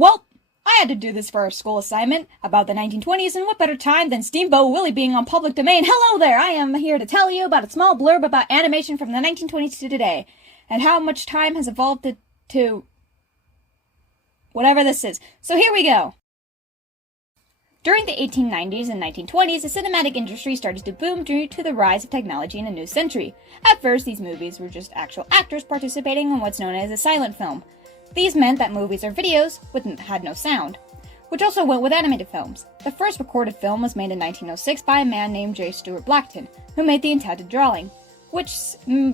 Well, I had to do this for our school assignment about the 1920s, and what better time than Steamboat Willie being on public domain. Hello there! I am here to tell you about a small blurb about animation from the 1920s to today, and how much time has evolved to whatever this is. So here we go. During the 1890s and 1920s, the cinematic industry started to boom due to the rise of technology in a new century. At first, these movies were just actual actors participating in what's known as a silent film. These meant that movies or videos had no sound, which also went with animated films. The first recorded film was made in 1906 by a man named J. Stuart Blackton, who made the intended drawing, which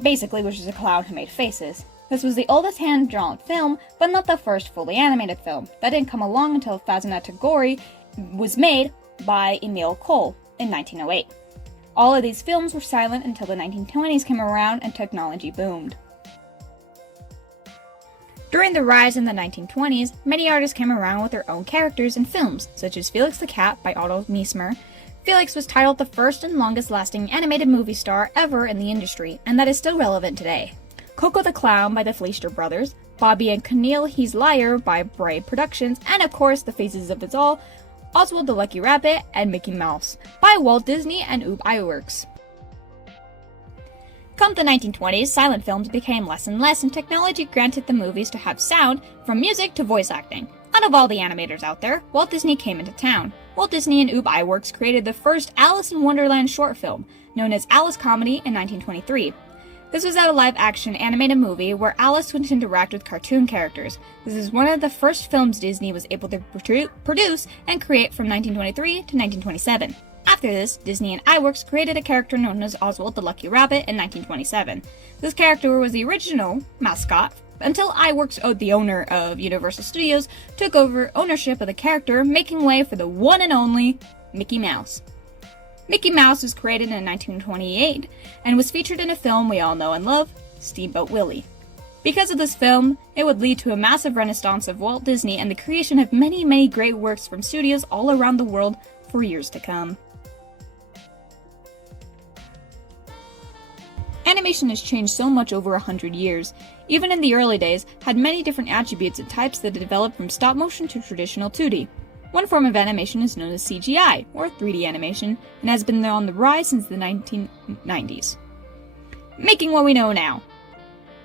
basically was just a clown who made faces. This was the oldest hand-drawn film, but not the first fully animated film. That didn't come along until Phasmatogori was made by Emil Cole in 1908. All of these films were silent until the 1920s came around and technology boomed. During the rise in the 1920s, many artists came around with their own characters in films, such as Felix the Cat by Otto Miesmer. Felix was titled the first and longest-lasting animated movie star ever in the industry, and that is still relevant today. Coco the Clown by the Fleischer Brothers, Bobby and Camille He's Liar by Bray Productions, and of course, the faces of it all, Oswald the Lucky Rabbit and Mickey Mouse by Walt Disney and Ub Iwerks. Come the 1920s, silent films became less and less, and technology granted the movies to have sound, from music to voice acting. Out of all the animators out there, Walt Disney came into town. Walt Disney and Ub Iwerks created the first Alice in Wonderland short film, known as Alice Comedy in 1923. This was a live-action animated movie where Alice would interact with cartoon characters. This is one of the first films Disney was able to produce and create from 1923 to 1927. After this, Disney and Iwerks created a character known as Oswald the Lucky Rabbit in 1927. This character was the original mascot until Iwerks, the owner of Universal Studios, took over ownership of the character, making way for the one and only Mickey Mouse. Mickey Mouse was created in 1928 and was featured in a film we all know and love, Steamboat Willie. Because of this film, it would lead to a massive renaissance of Walt Disney and the creation of many, many great works from studios all around the world for years to come. Animation has changed so much over 100 years. Even in the early days, had many different attributes and types that developed from stop motion to traditional 2D. One form of animation is known as CGI, or 3D animation, and has been on the rise since the 1990s, making what we know now.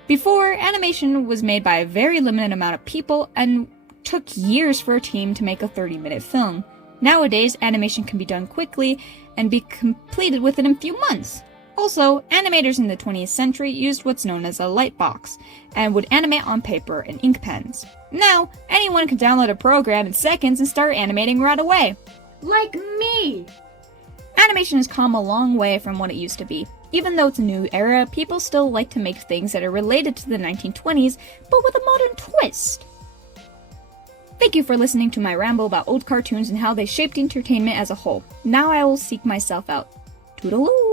Before, animation was made by a very limited amount of people and took years for a team to make a 30-minute film. Nowadays, animation can be done quickly and be completed within a few months. Also, animators in the 20th century used what's known as a light box, and would animate on paper and ink pens. Now, anyone can download a program in seconds and start animating right away. Like me! Animation has come a long way from what it used to be. Even though it's a new era, people still like to make things that are related to the 1920s, but with a modern twist. Thank you for listening to my ramble about old cartoons and how they shaped entertainment as a whole. Now I will seek myself out. Toodaloo!